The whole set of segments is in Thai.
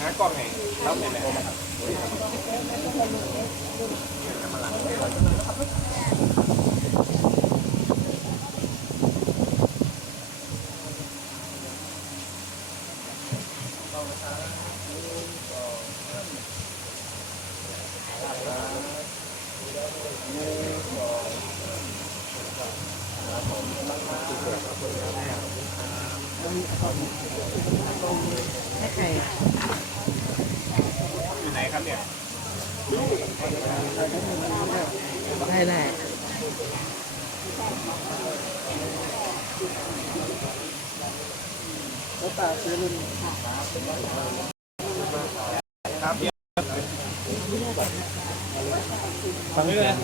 หากล้องไหนแล้วไหนไหน อยู่ไหนครับเนี่ยได้แหละครับเดี๋ยวฟังเลย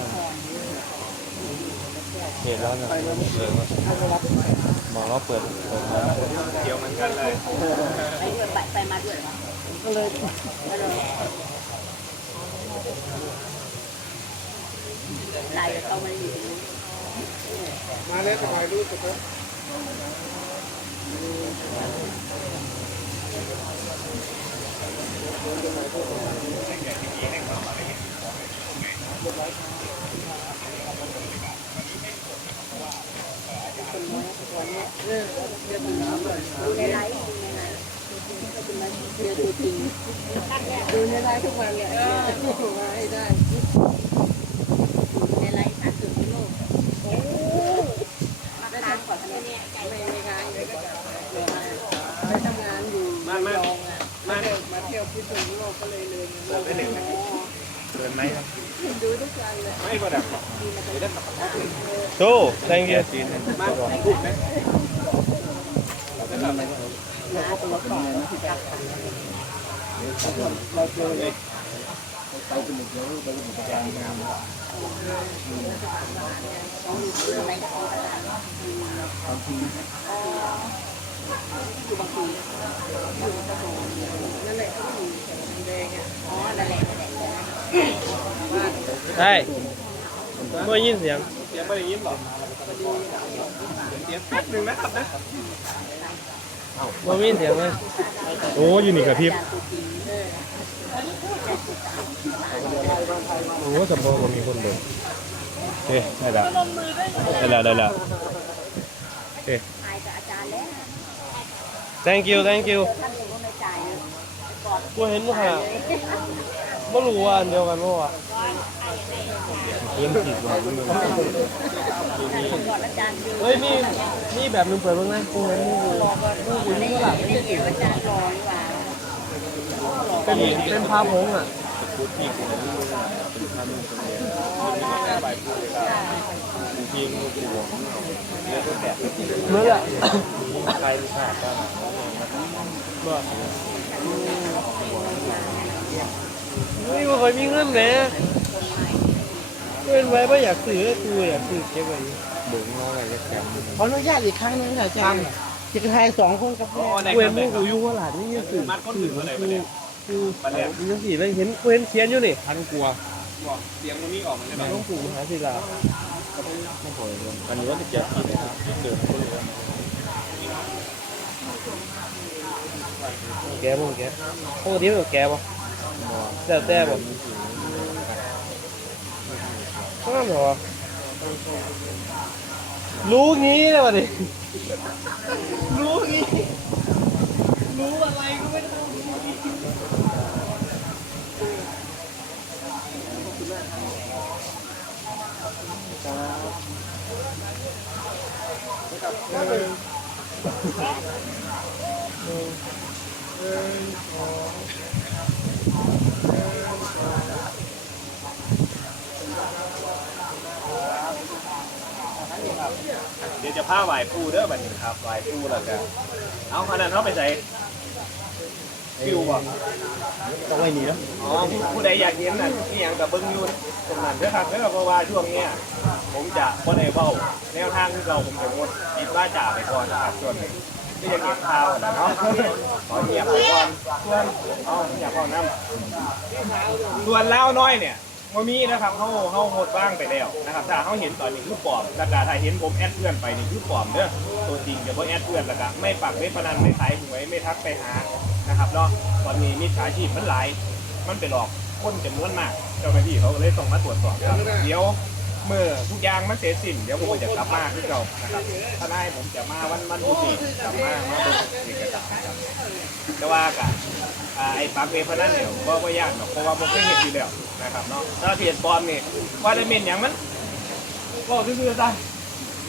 เหตุแล้วเนี่ยเปิดมา หมอเราเปิดเปิดมาเดี๋ยวเหมือนกันเลยไปด้วยไปไปมาด้วยเหรอก็เลยก็เลยนายเขาไม่อยู่มาแล้วสบายรู้สึกไหมดูในไลฟ์ดู ในไลฟ์เจอตัวจริงดูในไลน์ทุกวันเลยมาให้ได้ ในไลฟ์สามจุดที่โลกโอ้มาทานก่อนเนี่ย ไม่ไม่ค้างเลยก็จะไปทำงานอยู่ มามา ระยองอะ มา เที่ยวมาเที่ยวพิษณุโลกก็เลยเลย เดินไปหนึ่งเดินไหมครับ ดูทุกวันเลย ไม่ก็ดับเดี๋ยวได้กลับมา โจ้ thank you จีนมา พูดไหมเราเจอเลยเรื่องอะไรก็ตามอยู่บางทีนั่นแหละที่อยู่แดงอะอ๋อนั่นแหละนั่นแหละได้เมื่อยินเสียงเสียงไม่ได้ยิ้มหรอเสียงแป๊บหนึ่งนะครับนะเมื่อยินเสียงไหมโอ้อยู่นี่กับพี่จากตัวจริงโอ้สมพงษ์มีคนเดินโอเคได้แล้วได้แล้วได้แล้วโอเคทายกับอาจารย์แล้ว thank you thank you ท่านเองก็ไม่จ่ายเลยก่อนกูเห็นว่าไม่รู้ว่าอันเดียวกันเมื่อวาน เยี่ยมผิดว่ะก่อนอาเฮ้ยนี่นี่แบบนึงเปิดบ้างนะกูเห็นนี่อก่อนดูในในเย็นอาจารย์รอดีกว่าเป็นเป็นพาพงอะเมื่อละใครรู้จักก็บ่ไม่เคยมีเงินแหน่ เงินไว้ไม่อยากซื้อกูอยากซื้อเก็บไว้บุ๋งน้องอะไรจะแกมขออนุญาตอีกครั้งหนึงค่ะอาจารย์จิตไทยสองคนกับแม่กูเห็นมึงกูอยู่ว่าหลานนี่ยังสื่อมัดคนอื่นมาไหนมาเนี่ยคือคือยังสี่เลยเห็นกูเห็นเขียนอยู่นี่พันกลัวบอกเสียงมันนี่ออกมาเลยต้องปลูกมหาศิลาอันนี้ว่าจะแกะกินนะครับเดินแกบ่แกปกติมันแกบ่แต่แต่บ่ ก็นั่นเหรอ รู้งี้เลยวะดิ รู้งี้ รู้อะไรก็ไม่รู้เดี๋ย พาไหวปูเด้อบัดนี้ครับไหวปูแล้วกันเอาขนาดเขาไปใส่ฟิวบ่ต้องไม่หนีแล้วอ๋อผู้ใดอยากเห็นน่ะที่ยังกับเบิ้งอยูตรงนั้นเด้อครับเด้อเพราะว่าช่วงเนี้ยผมจะบ่ได้เว้าแนวทางที่เราผมจะงดคิดว่าจ่าไปก่อนนะครับส่วนที่จะเก็บข่าวนะเนาะขอเงียบไปก่อนส่วนเอาอยากเอาน้ำส่วนเล้าวน้อยเนี่ย ว่ามีนะครับเขาเขาโหดบ้างไปแล้วนะครับถ้าเขาเห็นตอนนี้คือปลอมแต่ถ้าเห็นผมแอดเพื่อนไปนี่คือปลอมเด้อตัวจริงจะบ่แอดเพื่อนแล้วก็ไม่ปักไม่พนันไม่ขายหวยไม่ทักไปหานะครับเนาะตอนนี้มิจฉาชีพมันหลายมันไปหลอกคนจำนวนมาก เจ้าหน้าที่เขาเลยต้องมาตรวจสอบครับเดี๋ยวเมื่อทุกอย่างมันเสร็จสิ้นเดี๋ยวผมจะกลับมาที่เก่านะครับทนายผมจะมาวันวันพุธกลับมามาเบิ่งเอกสารครับ แต่ว่ากับไอ้ปากเวพนันเนี่ยก็ว่ายากหรอกเพราะว่าผมเคยเห็นอยู่แล้วนะครับเนาะถ้าเพียนปลอมนี่ว่าได้เมนอย่างมันก็คือๆซะ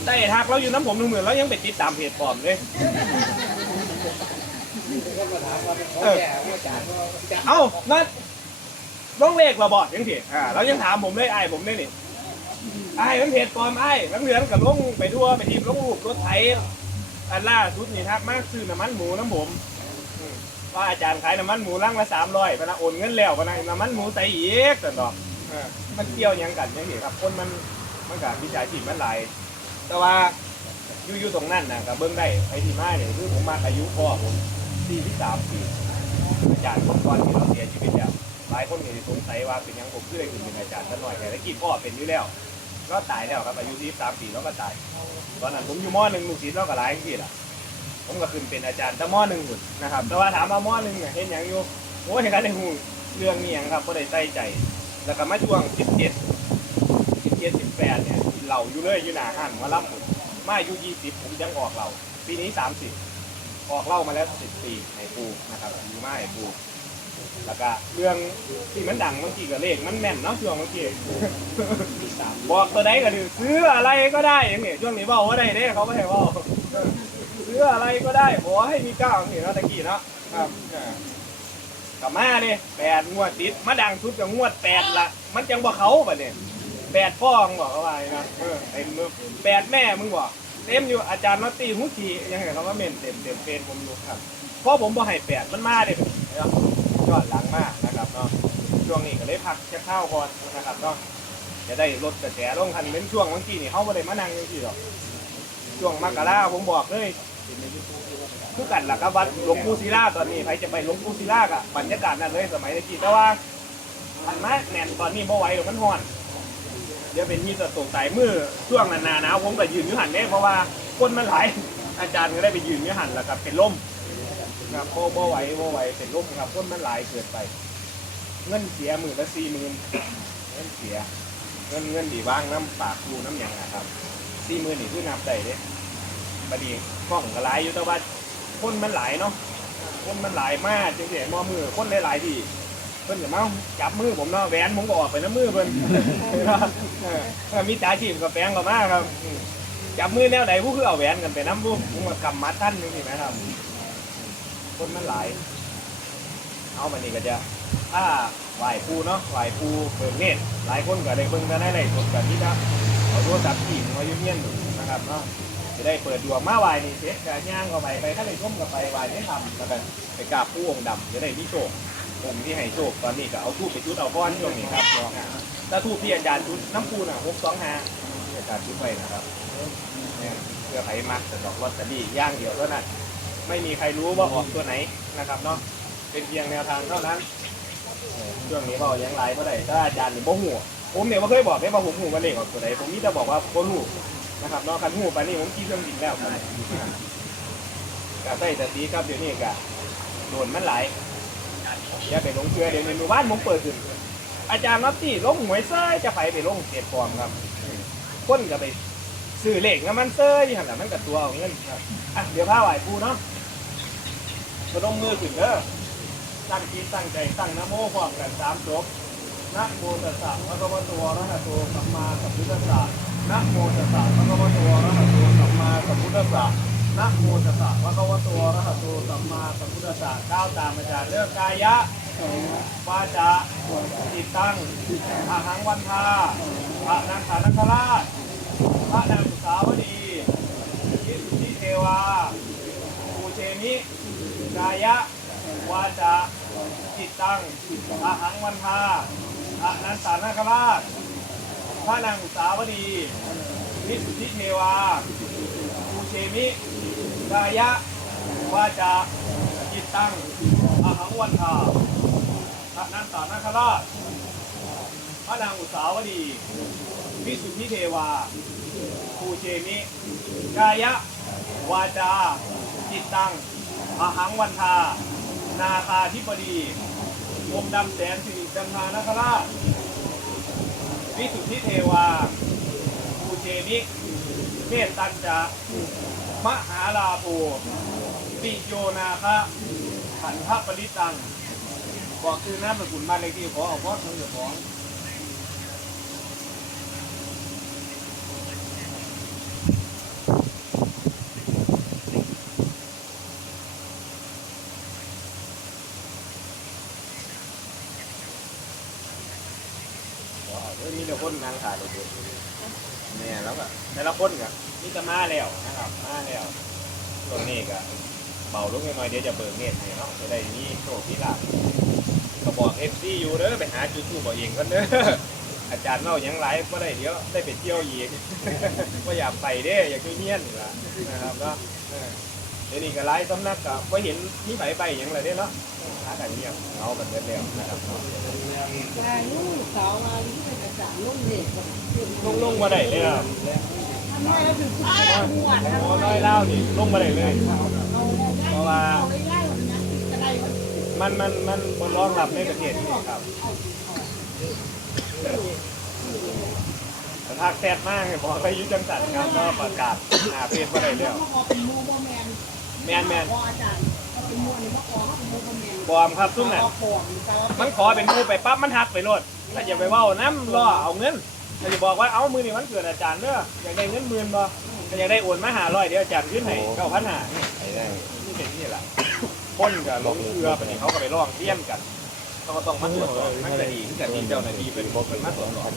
ได้ทักเราอยู่น้ำผมหนึ่งหมื่นแล้วยังไปติดตามเพจปลอมเลยเออเอ้านั่นต้องเลขเราบอกยังสิอ่าเรายังถามผมเลยไอ้ผมเลยนี่ไอ้มันเพจปลอมไอ้ายมันเหลืองกับลงไปทั่วไปทีมลงรูปรถไถอันล่าสุดนี่ทักมากซื้อน้ำมันหมูน้ำผม ว่าอาจารย์ขายน้ำมันหมูลังละสามร้อยพนะโอนเงินแล้วพนะน้ำมันหมูใส่อีกแต่ดอกมันเกี่ยวยังกันยังสิครับ คนมันมันกับวิชาชีพมันหลายแต่ว่าอยู่อยู่ตรงนั้นนะกับเบิ้งได้ไอที่มาเนี่ยคือผมมาอายุพ่อผมสี่ที่สามปีอาจารย์ผมก่อนที่เราเสียชีวิตแล้วหลายคนเห็นสงสัยว่าเป็นยังผมคือได้ขึ้นเป็นอาจารย์สักหน่อยแต่ตะกี้พ่อเป็นอยู่แล้วก็ตายแล้วครับอายุที่สามปีแล้วก็ตายตอนนั้นผมอยู่มอหนึ่งลูกศิษย์เราก็หลายที่ละ ผมก็ขึ้นเป็นอาจารย์แต่มหนึ่งหมดนนะครับ แต่ว่าถามว่ามหนึ่งเนี่ยเห็นอย่างอยู่โอ้ยการในหูเรื่องนี้ยังครับก็ได้ใส่ใจ แล้วก็มาช่วงสิบเจ็ดสิบเจ็ดสิบแปดเนี่ยเหล่าอยู่เลยอยู่หนาหันมาล่ำหมดมาอายุยี่สิบผมยังออกเหล่าปีนี้สามสิบออกเล่ามาแล้วสิบปีในปูนะครับอยู่มาในปูแล้วก็เรื่องที่มันดังเมื่อกี้กับเลขมันแม่นเนาะช่วงเมื่อกี้บอกตัวใดก็ดือซื้ออะไรก็ได้อย่างเงี้ยช่วงนี้เว่าว่าได้เด้เขาไม่ให้เว่า ซื้ออะไรก็ได้บอให้มีเก้าอย่างเงี้ยเนตะกี้เนาะครับกับมาเลยแปดงวดติดมาดังสุดกับงวดแปดละมันจังบ่เขาปะเนี่ยแปดพ่อมึงบอกเขาว่านะเออเต็มมือแปดแม่มึงบอกเต็มอยู่อาจารย์นอตตี้หุกียังไงเขาว่าเมนเต็มเต็มเฟนผมอยู่ครับเพราะผมบ่ให้แปดมันมาเด็เนาะยอดหลังมากนะครับเนาะช่วงนี้ก็เลยพักจะเข้าก่อนนะครับเนาะจะได้ลดกระแสลงทันเป็นช่วงบางทีนี่เขาไม่ได้มานั่งยังทีหรอกช่วงมกราผมบอกเลย คือกันล่ะครับวัดหลวงปู่ศิลาตอนนี้ใครจะไปหลวงปู่ศิลากะบรรยากาศนั่นเลยสมัยตะกี้แต่ว่าอันมาแน่นตอนนี้บ่ไหวหรอกมันฮ้อนเดี๋ยวเป็นมีจะตกใจมือช่วงนาหนาวผมก็ยืนอยู่หันเนี่เพราะว่าคนมันหลายอาจารย์ก็ได้ไปยืนยู่หันแล้วครับเป็นล่มครับโบโบไหวโบไหวเป็นล่มครับคนมันหลายเกินไป เงินเสียหมื่นละสี่หมื่นเงินเสีย เงินเงินดีว่างน้ำปากคูน้ำยังนะครับสี่หมื่นนี่คือนับได้เด้ บดีกล้องก็หลายอยู่แต่ว่าคนมันหลายเนาะคนมันหลายมากจริงๆมอมือคนหลายๆที่เพิ่นจะมาจับมือผมเนาะแหวนผมก็ออกไปน้ำมือเพิ่นเออมีตาชีพกับแฟงก็มากครับ จับมือแนวไหนผู้คือเอาแหวนกันไปน้ำผู้ผมก็กำมัดท่านนี่สิไหมครับ คนมันหลาย เอามันนี่ก็จะถ้าไหวปูเนาะไหวปูเปิดเนตรหลายคนก็ได้เบิ่งกันได้เลยสดกันที่นะเอาโทรศัพท์ขี่มายุ่งเงี้ยนนะครับเนาะ จะได้เปิดดวงมาไหวนี่เสร็จกย่างเข้าไปไปถ้าได้ร่มกับไปไหวได้ทำแล้วกันไปกราบผู้องค์ดำจะได้มีโชคผมที่ให้โชคตอนนี้ก็เอาทูบไปจุดเอาก้อนช่วงนี้ครับถ้าทูบที่อาจารย์จุดน้ำปูน่ะหกสองห้าอาจารย์จุดไปนะครับเนี่ยเพื่อไผมักแต่ดอกลอตเตอรี่ย่างเดียวเท่านั้นไม่มีใครรู้ว่าออกตัวไหนนะครับเนาะเป็นเพียงแนวทางเท่านั้นเออช่วงนี้ก็ยังไลฟ์เมื่อไหร่ถ้าอาจารย์นี่บ่หัวผมเนี่ยว่าเคยบอกได้ว่าผมหูว่าเลขออกตัวไหนผมมีแต่บอกว่าบ่รู้ นะครับเนาะคันหูไปนี่ผมขี่เครื่องบินแล้วครับกะใส่แต่ตีครับเดี๋ยวนี้กะโดนมันหลายอย่าไปลงเชื่อเดี๋ยวในหมู่บ้านผมเปิดขึ้นอาจารย์นับที่ลงหวยเซ้ยจะไปไปลงเศษฟอร์มครับคนก็ไปซื้อเลขนะมันเซ้ยหันหลังมันกับตัวเอาเงินครับอะเดี๋ยวพาไหวปูเนาะมาลงมือขึ้นเด้อตั้งจิตตั้งใจตั้งนะโมพร้อมกันสามจบนะโมตัสสะพระคัมภีระหะโตสัมมาสัมพุทธัสสะ นะโมตัสสะพระคัมภีระหะโตสัมมาสัมพุทธัสสะนะโมตัสสะพระคัมภีระหะโตสัมมาสัมพุทธัสสะก้าวตามอาจารย์เลือกกายะวาจาจิตตั้งอาหังวันทาพระนังขานัคราชพระนางสุสาวดียิสุทธิเทวาปูเชมิกายะวาจาจิตตั้งอาหังวันทาพระนังสานาคราช พระนางสุสาวดียิสุทธิเทวาปูเชมิกายะวาจาจิตตั้งอาหังวันทาพระนันตาวนาคราชพระนางอุสาวดีวิสุทธิเทวาภูเชมิกายะวาจาจิตตังอาหังวันทานาคาธิปดีองค์ดำแสนสิริจันทานคราช วิสุทธิเทวาภูเชมิเมตตัญจะมหาลาโภปิโยนาคะขันธปริตัง บอกคือน้ำสกุลมาเลยที่ขอเอาพ่อทั้งเดือดร้องว้าวเฮ้ยมีแต่คนนางขาดเลยเนี่ยแล้วก็แต่ละคนก็นี่จะมาแล้วนะครับมาแล้วตรงนี้ก็เบาลุกหน่อยๆเดี๋ยวจะเบิกเนตรให้เนาะจะได้มี โชคมีลาภก็บอกเอฟซีอยู่เด้อไปหาจูจูบอกเองกันเด้ออาจารย์เล่าหยังไรก็ได้เดี๋ยวได้ไปเที่ยวอีกว่าอยากไปเด้ออยากไปเฮียนนี่ล่ะนะครับก็เออเดี๋ยวนี้ก็ไล่สำนักก็ว่าเห็นมีไผไปหยังไรเด้อเนาะหากันเงียบเอากันเดินแล้วนะครับเนาะว่าลูกสาวมาที่เป็นอาจารย์ลุ่มเด็กลงลงมาได้เลยครับทำไมเราถึงพูดบวชโอ้น้อยเล่านี่ลงมาได้เลยเพราะว่า มันมันมันบนรองรับในประเทศนี่ครับแต่ทักแซดมากเลยบอกไปอยุ่จังสันครับก็ประกาศหาเพจมาได้แล้วพอเป็นโมโมแมนแมนแมนพออาจารย์พอเป็นโมนี่พอขอเป็นโมโมแมนบอมครับซุ่มนั่นพอขอนแต่ว่ามันขอเป็นมูไปปั๊บมันหักไปโลดถ้าอย่าไปเว่าน้ำรอเอาเงินถ้าจะบอกว่าเอามือนี่มันเกิดอาจารย์เด้ออยากได้เงินหมื่นบ่ถ้าอยากได้โอนมาหาร้อยเดี๋ยวอาจารย์ขึ้นให้เก้าพันหาไอ้นั่นนี่เป็นนี่แหละ คนกับลงเรือไปนี่เขาก็ไปร้องเรียนกันเขาก็ต้องมาตรวจสอบมันจะดีที่จะดีเจ้าหน้าที่เป็นบเป็นมาตรวจสอบ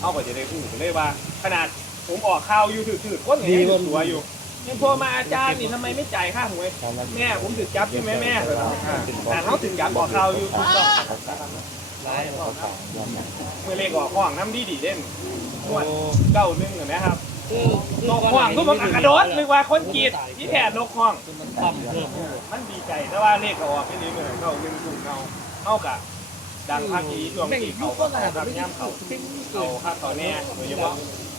เขาก็จะได้พูดเลยว่า ขนาดผมออกข่าวอยู่ถือๆคนเนี่ยยังตัวอยู่ยังโทรมาอาจารย์นี่ทำไมไม่จ่ายค่าหวยแม่ผมถึกจับใช่ไหมแม่แต่เขาถึงจับบอกข่าวอยู่ถูกต้องร้ายเขาขายยอมไหมเมื่อเลขออกห้องน้ำดีดีเด่นงวดเก้าหนึ่งเห็นไหมครับ นกห้องก็มันกระโดดนึกว่าคนกรีดที่แทนนกห้องมันต่ำเพิ่มมันดีใจแต่ว่าเลขก็ออกไม่ดีเหมือนเก้าหนึ่งถูกเงาเท่ากับดังภาคีช่วงที่เขาก็ทำย่ำเขาเขาค่าต่อแน่โดยเฉพาะ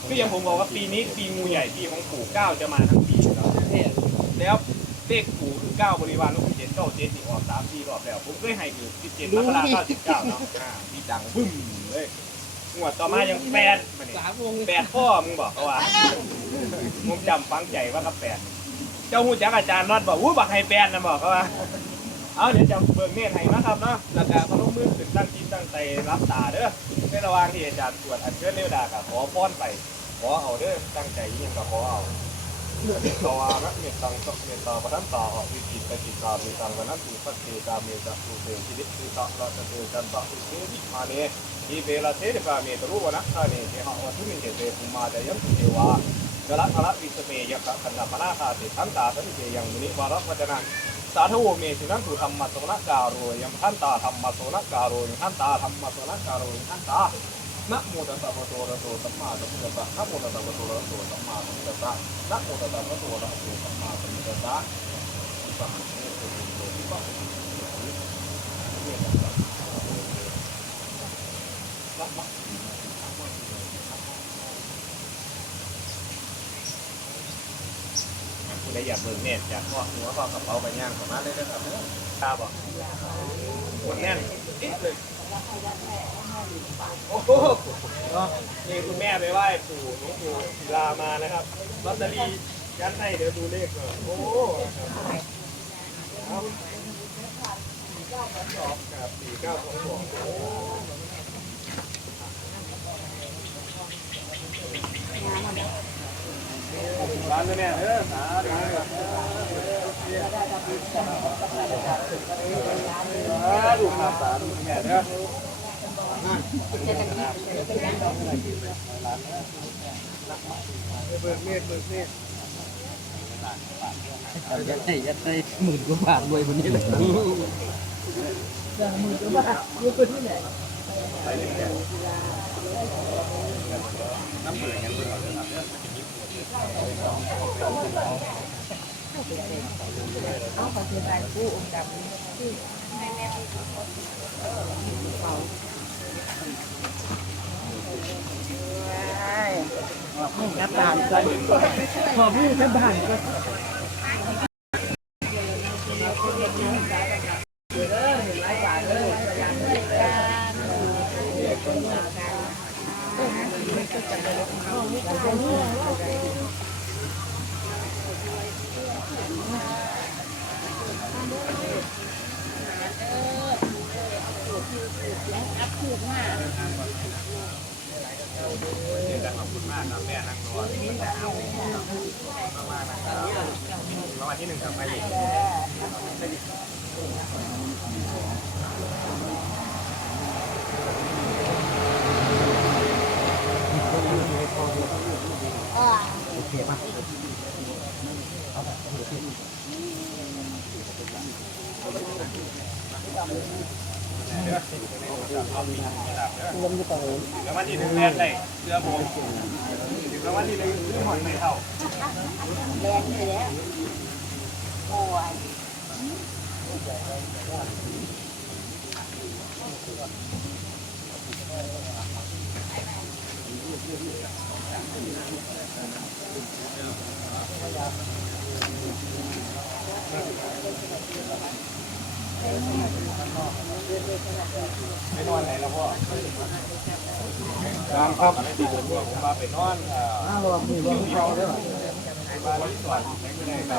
คืออย่างผมบอกว่าปีนี้ปีงูใหญ่ปีของปู่เก้าจะมาทั้งปีแล้วเท่แล้วเลขปู่คือเก้าบริวารลูกเจ็ดเก้าเจ็ดนี่ออกสามปีรอบแล้วผมเคยให้คือสิบเจ็ดมกราเก้าสิบเก้าเนาะอ่าที่ดังบึ้มเลย งวดต่อมายังแปดมาเนี่ยสามวงแปดพ่อมึงบอกเขาว่าผมจำฟังใจว่ากับแปดเจ้าหูจักอาจารย์น็อตบอกวู้บักให้แปดนะบอกเขาว่า เอาเดี๋ยวจะเบิกเนตรให้นะครับเนาะแล้วก็พนมมือขึ้นตั้งจิตตั้งใจรับตาเด้อในระหว่างที่อาจารย์ตรวจอัญเชิญเนวดากับขอพรไป ขอเอาเด้อตั้งใจยิ่งกับขอเอา ต่อนะเมตตังสเมตตาประทันตาออกวิจิตรจิตตาเมตังวันนั้นตุสัตเตตาเมตตาสุเตชิริสิตะละตะเตจันตะสุเตวิมาเนทีเวลาเทเดกาเมตรุวนะคาเนเทหะวัตุมิเตเตภูมาดายังเทวากะละทะละวิสเมยะขันธปนาคาติทันตาสันเจยังมุนิวาระวัจนะสาธุเมสินันตุธรรมะโสนการโรยังท่านตาธรรมะโสนการโรยังท่านตาธรรมะโสนการโรยังท่านตา นะโมตัสสะภะคะวะโตสัมมาสัมพุทธัสสะนะโมตัสสะภะคะวะโตสัมมาสัมพุทธัสสะนะโมตัสสะภะคะวะโตสัมมาสัมพุทธัสสะสัมมาสัมพุทธัสสะนะมะคุณได้อย่าเบิกเนตรจาพ่อหัวพ่อกระเป๋าไปย่างสามารถได้ด้วยครับตาบอกคนแน่นอิ๊ดเลย โอ้โหนี่คุณแม่ไปไหว้ปู่หลวงปู่ศิลามานะครับลอตเตอรี่ยัดให้เดี๋ยวดูเลขก่อนโอ้ครับครับสี่เก้าสองสองโอ้ร้านแม่เออสาธุ สาธุครับสาธุแม่เด้อเบิกเนตรเบิกเนตรยัดให้ยัดให้หมื่นกว่าบาทรวยวันนี้เลยเกลับ บ้านก่อนขอพี่กลับบ้านก่อน ขอบคุณมากครับแม่นั่งรอ มากนะครับรางวัลที่หนึ่งครับมาอีกลมอยู่ต่อรางวัลที่หนึ่งแม่ได้เสื้อโบงรางวัลที่หนึ่งซื้อหอยไม่เท่า แรงเลยแล้วโอ้ยไปนอนไหนแล้วพ่อนอนครับผมมาไปนอนอ่าวมือลมเขาได้ป่ะบ้านที่สวน ไม่ได้ครับ